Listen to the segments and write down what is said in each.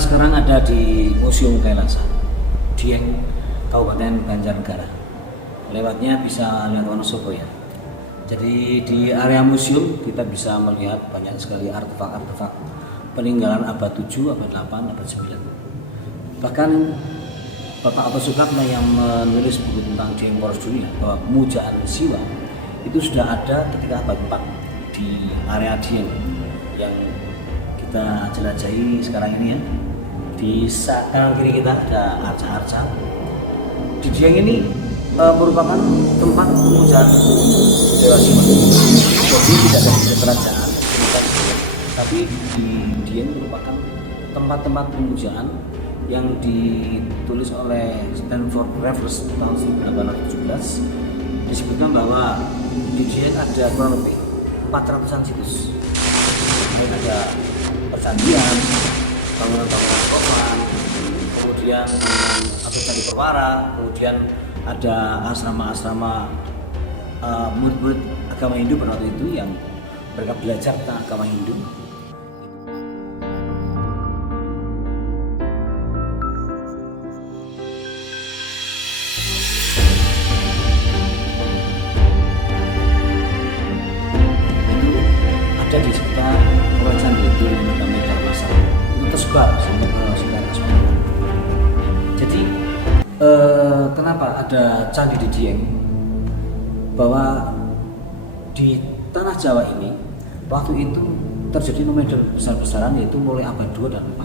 Kita sekarang ada di Museum Kailasa, Dieng, Kabupaten Banjarnegara. Lewatnya bisa lewat Wonosobo ya. Jadi di area museum kita bisa melihat banyak sekali artefak-artefak peninggalan abad 7, abad 8, abad 9. Bahkan Bapak Otto Suprapto yang menulis buku tentang Dieng Poros Dunia bahwa pemujaan Siwa itu sudah ada ketika abad 4 di area Dieng yang kita jelajahi sekarang ini ya. Di kanan kiri kita ada arca-arca. Di Dieng ini merupakan tempat pemujaan Dewa Siwa. Jadi tidak ada kerajaan, tapi di Dieng merupakan tempat-tempat pemujaan yang ditulis oleh Stanford Raffles tahun 1817. Disebutkan bahwa di Dieng ada kurang lebih 400-an situs. Ada percandian, bangunan-bangunan roman, kemudian Abad Candi Perwara, kemudian ada asrama-asrama murid-murid agama Hindu pada waktu itu yang mereka belajar tentang agama Hindu. Itu ada di sekitar Pura Candi itu kami Darmasar itu tersebar sampai ke sekitar Asmara. Jadi kenapa ada candi di Dieng? Bahwa di tanah Jawa ini waktu itu terjadi nomeder besar-besaran, yaitu mulai abad 2 dan 4.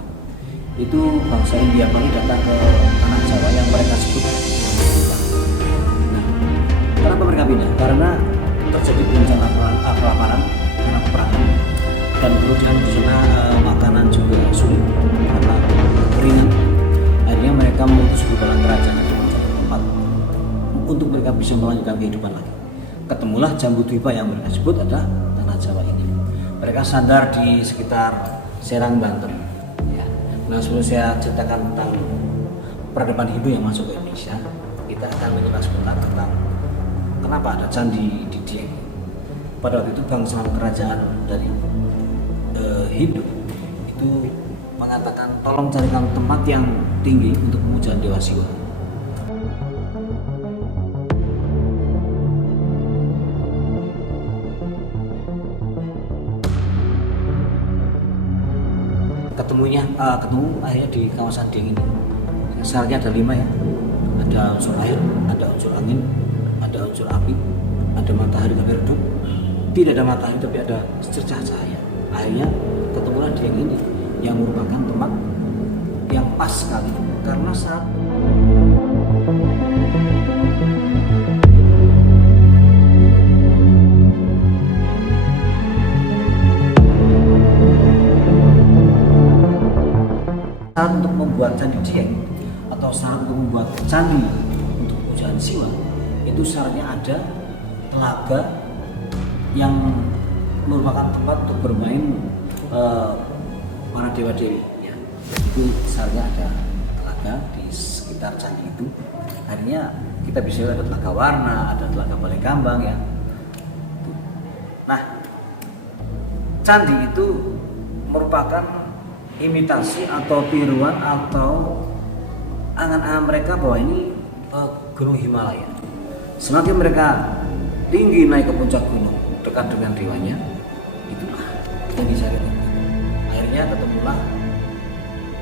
Itu bangsa India Bali datang ke tanah Jawa yang mereka sebut pindah. Nah, kenapa mereka pindah? Karena terjadi goncangan kelaparan karena peperangan, dan kemudian di sana makanan juga sulit karena kekeringan. Akhirnya mereka memutus hubungan kerajaan untuk mencari tempat untuk mereka bisa melanjutkan kehidupan lagi. Ketemulah Jambudwipa yang mereka sebut ada tanah Jawa ini. Mereka sandar di sekitar Serang, Banten. Ya. Nah, sebelum saya ceritakan tentang peradaban Hindu yang masuk ke Indonesia, kita akan mengulas sebentar tentang kenapa ada candi di Dieng. Pada waktu itu bangsawan kerajaan dari Hindu itu mengatakan tolong carikan tempat yang tinggi untuk pemujaan Dewa Siwa. Ketemu akhirnya di kawasan Dieng ini. Syaratnya ada 5 ya. Ada unsur air, ada unsur angin, ada unsur api, ada matahari tapi redup. Tidak ada matahari tapi ada secercah cahaya. Akhirnya ketemulah Dieng ini yang merupakan tempat yang pas sekali karena saat untuk membuat candi Dieng atau syarat untuk membuat candi untuk pemujaan Siwa itu syaratnya ada telaga yang merupakan tempat untuk bermain para dewa-dewi ya. Itu syaratnya ada telaga di sekitar candi itu. Akhirnya kita bisa lihat ada telaga warna, ada telaga balai kambang ya. Nah, candi itu merupakan imitasi atau tiruan atau angan-angan mereka bahwa ini gunung Himalaya. Semakin mereka tinggi naik ke puncak gunung dekat dengan dewanya, itulah yang dicari. Akhirnya ketemulah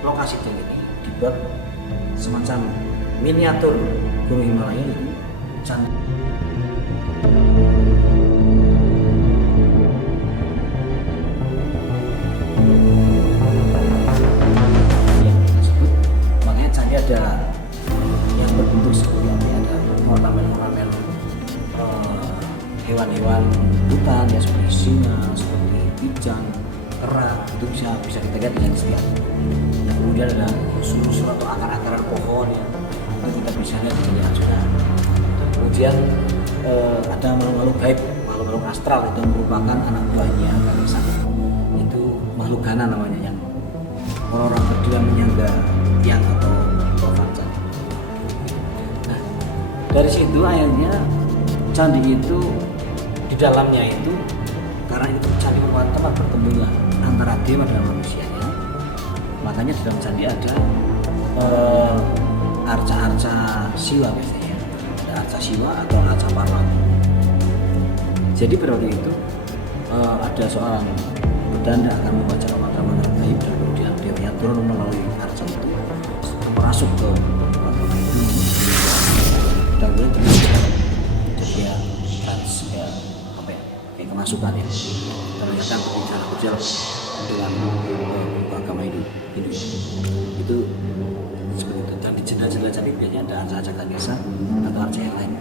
lokasi Dieng ini dibuat semacam miniatur gunung Himalaya itu candi. Ada yang berbentuk seperti ada ornamen-ornamen hewan-hewan hutan ya, seperti singa, seperti pican, kera, itu bisa kita lihat dengan setiap. Nah, kemudian ada unsur-unsur atau akar-akaran pohon ya, kita bisa lihat dengan juga. Kemudian ada makhluk-makhluk gaib, makhluk-makhluk astral itu merupakan anak buahnya Ganesha. Itu makhluk Gana namanya, yang orang-orang berdua menyangga tiang atau Panca. Nah, dari situ akhirnya candi itu di dalamnya itu, karena itu candi merupakan tempat bertemunya antara dewa dan manusianya, Makanya di dalam candi ada arca-arca Siwa biasanya ya. Ada arca Siwa atau arca Parwati. Jadi periode itu ada seorang pedanda akan membaca mantra-mantra gaib dan kemudian dewa turun melalui arca itu merasuk ke mantra itu dan kemudian jadi ya apa ya kayak kemasukan ya ternyata berbicara kecil dengan agama Hindu itu seperti itu. Dan di jendela-jendela candi biasanya ada arca-arca Ganesha atau arca yang lain.